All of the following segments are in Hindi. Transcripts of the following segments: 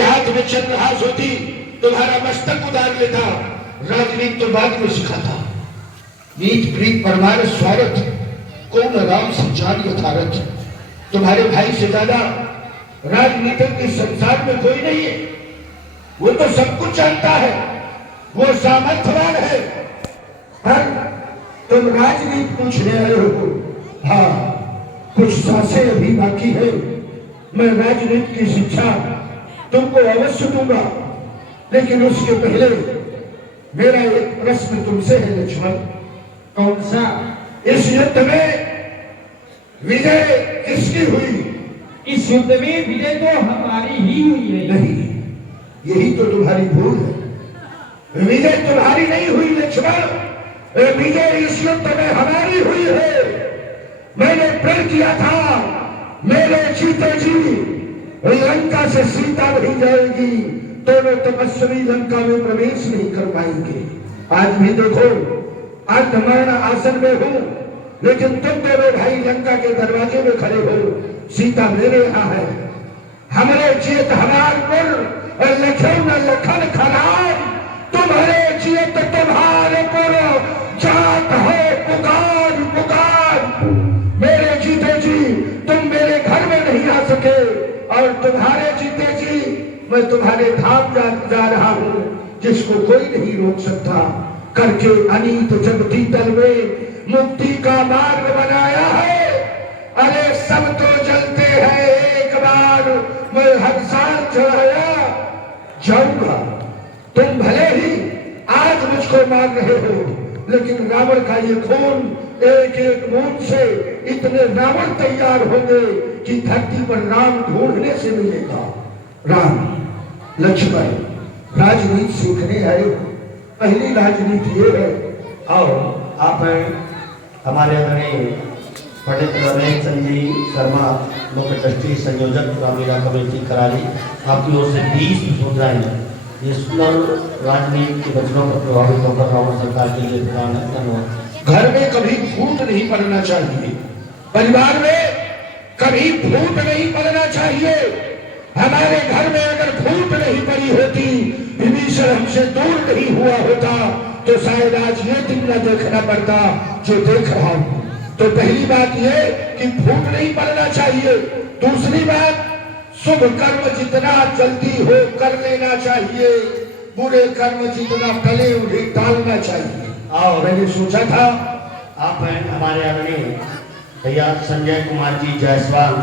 हाथ में चंद्रहास होती तुम्हारा मस्तक उतार लेता। राजनीति तो बाद में सीखा था। नीत प्रीत परमार स्वार्थ कौन राम संचार यथारथ। तुम्हारे भाई से ज्यादा राजनीतिक इस संसार में कोई नहीं है। वो तो सब कुछ जानता है, वो सामर्थ्यवान है। पर तुम राजनीति पूछने आए हो। हाँ, कुछ सांसें अभी बाकी है। मैं राजनीति की शिक्षा तुमको अवश्य दूंगा, लेकिन उसके पहले मेरा एक प्रश्न तुमसे है लक्ष्मण। कौन सा? इस युद्ध में विजय किसकी हुई? इस युद्ध में विजय तो हमारी ही हुई है। नहीं, यही तो तुम्हारी भूल है। विजय तुम्हारी नहीं हुई लक्ष्मण, विजय इस युद्ध में हमारी हुई है। मैंने प्रण किया था मेरे जीते जी लंका से सीता नहीं जाएगी, दोनों तपस्वी लंका में प्रवेश नहीं कर पाएंगे। आज भी देखो, आज मरण आसन में हूं, लेकिन तुम मेरे भाई लंका के दरवाजे में खड़े हो। सीता मेरे यहाँ है। हमारे जीत हमार पुर लखन लखन खराब, तुम्हारे जीत तुम्हारे पुर जात हो पुकार पुकार। मेरे जीते जी तुम मेरे घर में नहीं आ सके, और तुम्हारे जीते जी मैं तुम्हारे धाम जा रहा हूं, जिसको कोई नहीं रोक सकता। करके अनीत जगती तल में मुक्ति का मार्ग बनाया है। अरे सब तो जलते हैं, एक बार मैं हर साल चढ़ाया जाऊंगा। तुम भले ही आज मुझको मार रहे हो, लेकिन रावण का ये खून एक एक बूंद से इतने रावण तैयार होंगे कि धरती पर राम ढूंढने से मिलेगा। राम लक्ष्मण राजनीति सीखने आए हो। पहली राजनीति ये है। और आप हमारे आदरणीय पंडित रमेश संजी शर्मा मुख्य ट्रस्टी संयोजक रामलीला कमेटी करारी, आपकी ओर से 20 मुद्राएं ये सुंदर राजनीति के वचनों पर प्रभावित होकर रावण सरकार के लिए धन्यवाद। घर में कभी फूट नहीं पड़ना चाहिए, परिवार में कभी फूट नहीं पड़ना चाहिए। हमारे घर में अगर फूट नहीं पड़ी होती, विभीषण हमसे दूर नहीं हुआ होता, तो शायद आज ये दिन न देखना पड़ता जो देख रहा हूं। तो पहली बात ये कि फूट नहीं पड़ना चाहिए। दूसरी बात, शुभ कर्म जितना जल्दी हो कर लेना चाहिए, बुरे कर्म जितना टले उन्हें टालना चाहिए। और मैंने सोचा था आप हमारे आदरणीय भैया संजय कुमार जी जायसवाल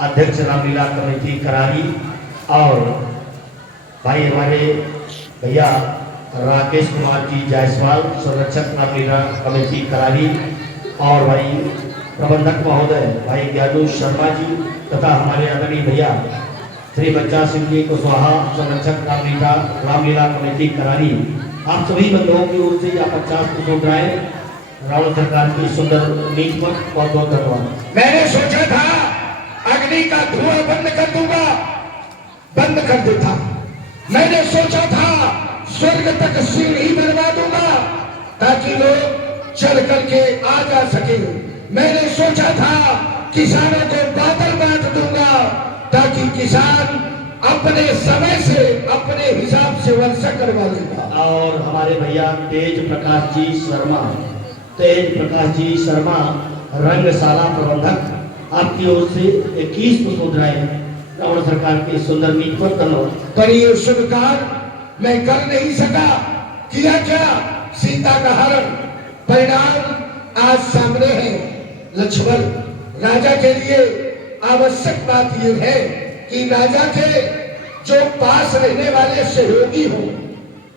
अध्यक्ष रामलीला कमेटी करारी, और भाई हमारे भैया राकेश कुमार जी जायसवाल संरक्षक रामलीला कमेटी करारी, और भाई प्रबंधक महोदय भाई ज्ञानू शर्मा जी तथा हमारे आदरणीय भैया श्री बच्चा सिंह जी कुशवाहा संरक्षक रामलीला कमेटी करारी, आप सभी बंधुओं की ओर से 50 मुद्राएं रावण सरकार की सुंदर नीति पर बहुत बहुत धन्यवाद। मैंने सोचा था अग्नि का धुआं बंद कर दूंगा, बंद कर देता। मैंने सोचा था स्वर्ग तक सीढ़ी बनवा दूंगा ताकि लोग चल करके आ जा सके। मैंने सोचा था किसानों को बादल बांट दूंगा ताकि किसान अपने समय से अपने हिसाब से वर्षा करवा लेगा। और हमारे भैया तेज प्रकाश जी शर्मा रंगशाला प्रबंधक, आपकी ओर से 21 मुद्राएं रावण सरकार की सुंदर नीति पर धन्यवाद। पर ये शुभ कार्य मैं कर नहीं सका, किया क्या? सीता का हरण। परिणाम आज सामने है लक्ष्मण। राजा के लिए आवश्यक बात यह है कि राजा के जो पास रहने वाले सहयोगी हो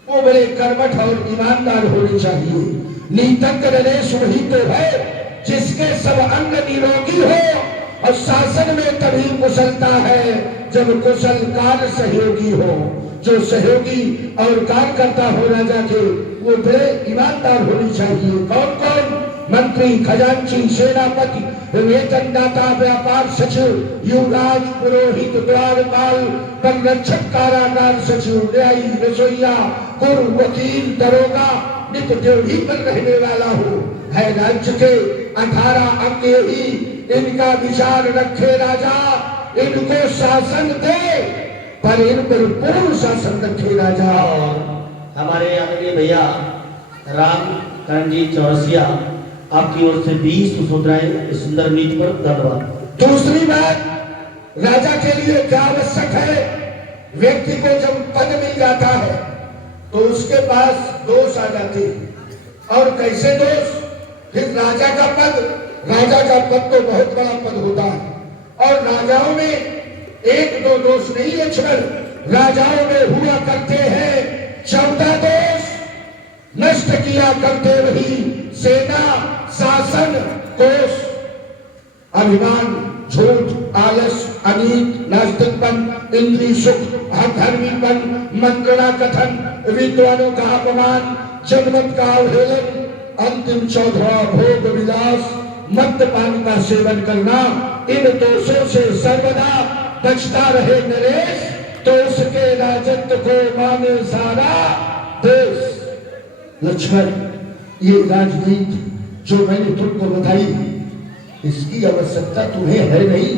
वो बड़े कर्मठ और ईमानदार होने चाहिए। नीतज्ञ नरेश वही तो है जिसके सब अंग निरोगी हो, और शासन में तभी कुशलता है जब कुशल कार्य सहयोगी हो। जो सहयोगी और कार्यकर्ता हो राजा के वो बड़े ईमानदार होनी चाहिए। कौन कौन? मंत्री, खजांची, सेनापति, वेतनदाता, व्यापार सचिव, युवराज, पुरोहित, द्वारपाल, परिरक्षक, कारागार सचिव, न्यायी, रसोईया, कुर, वकील, दरोगा, नित्य देवही पर रहने वाला हो है। राज्य के 18 अंग ही इनका विचार रखे राजा, इनको शासन दे पर इन पर पूर्ण शासन रखे राजा। और हमारे आदरणीय भैया राम करण जी चौरसिया आपकी ओर से 20 मुद्राएं इस सुंदर नीति पर धन्यवाद। दूसरी बात, राजा के लिए क्या आवश्यक है? व्यक्ति को जब पद मिल जाता है तो उसके पास दोष आ जाते हैं। और कैसे दोष? फिर राजा का पद तो बहुत बड़ा पद होता है, और राजाओं में एक दो दोष नहीं लक्ष्मण, राजाओं में हुआ करते हैं 14 दोष। नष्ट किया करते वही सेना शासन कोष। अभिमान, झूठ, आलस, अनीत, नास्तिकपन, इंद्रिय सुख, अधर्मीपन, मंत्रणा कथन, विद्वानों का अपमान, जगमत का अवहेलन, अंतिम 14वां भोग विलास, मद्यपान का सेवन करना। इन दोषों से सर्वदा बचता रहे नरेश, तो उसके राजत्व को माने सारा देश। लक्ष्मण, ये राजनीति जो मैंने तुमको बताई, इसकी आवश्यकता तुम्हें है नहीं।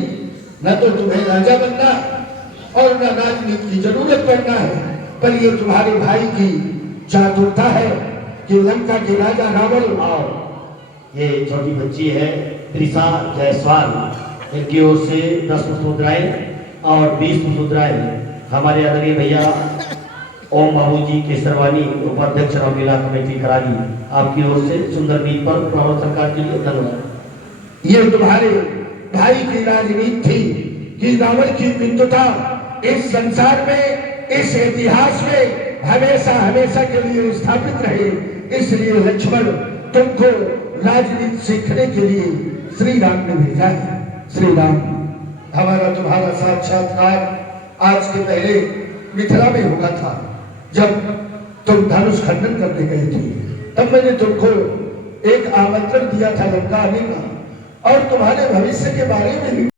न तो तुम्हें राजा बनना और न राजनीति की जरूरत पड़ना है, पर ये तुम्हारे भाई की चातुरता है कि लंका के राजा रावण। और ये छोटी बच्ची है त्रिशा जायसवाल, इनकी ओर से 10 मुद्राएं और 20 मुद्राएं हमारे आदरणीय भैया ओम बाबू जी केसरवानी उपाध्यक्ष रामलीला कमेटी करारी आपकी ओर से सुंदर नीति पर प्रवर सरकार के लिए धन्यवाद। ये तुम्हारे भाई की राजनीति थी कि रावण की मित्रता इस संसार में, इस इतिहास में हमेशा हमेशा के लिए स्थापित रहे। इसलिए लक्ष्मण, तुमको राजनीति सीखने के लिए श्री राम ने भेजा है। श्री राम, हमारा तुम्हारा साक्षात्कार आज के पहले मिथिला में हुआ था, जब तुम धनुष खंडन करने गए थे। तब मैंने तुमको एक आमंत्रण दिया था लंका आने का, और तुम्हारे भविष्य के बारे में